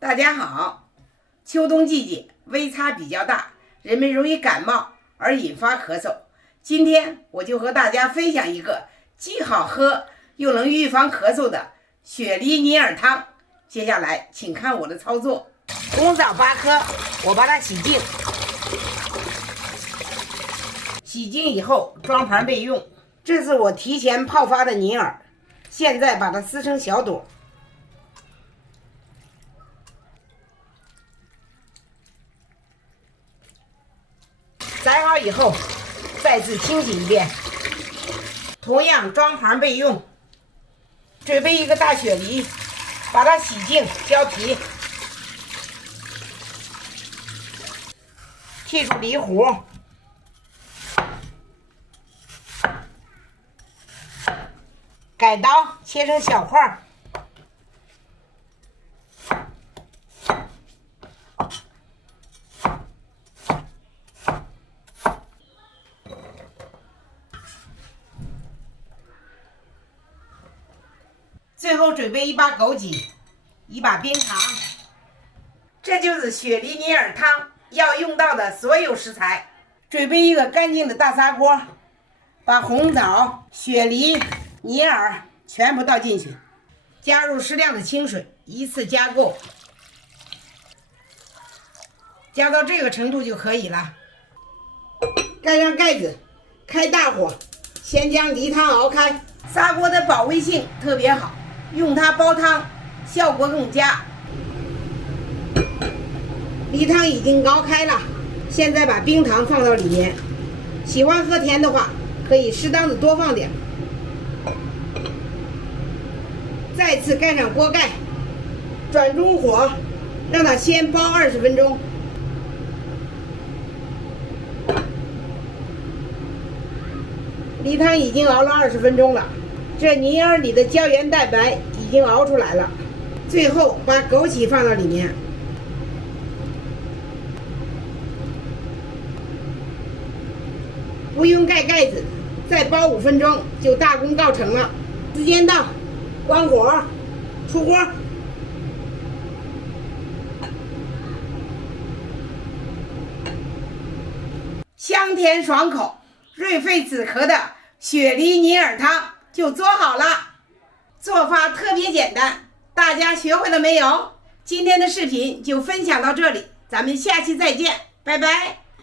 大家好，秋冬季节温差比较大，人们容易感冒而引发咳嗽。今天我就和大家分享一个既好喝又能预防咳嗽的雪梨银耳汤。接下来请看我的操作。红枣8颗，我把它洗净，洗净以后装盘备用。这是我提前泡发的银耳，现在把它撕成小朵。摘好以后再次清洗一遍，同样装盘备用。准备一个大雪梨，把它洗净削皮，剔出梨核，改刀切成小块。最后准备一把枸杞，一把冰糖，这就是雪梨银耳汤要用到的所有食材。准备一个干净的大砂锅，把红枣、雪梨、银耳全部倒进去，加入适量的清水，一次加够，加到这个程度就可以了。盖上盖子，开大火，先将梨汤熬开。砂锅的保温性特别好，用它煲汤效果更佳。梨汤已经熬开了，现在把冰糖放到里面，喜欢喝甜的话可以适当的多放点。再次盖上锅盖，转中火，让它先煲20分钟。梨汤已经熬了20分钟了，这银耳里的胶原蛋白已经熬出来了。最后把枸杞放到里面，不用盖盖子，再煲5分钟就大功告成了。时间到，关火，出锅。香甜爽口、润肺止咳的雪梨银耳汤就做好了。做法特别简单，大家学会了没有？今天的视频就分享到这里，咱们下期再见，拜拜。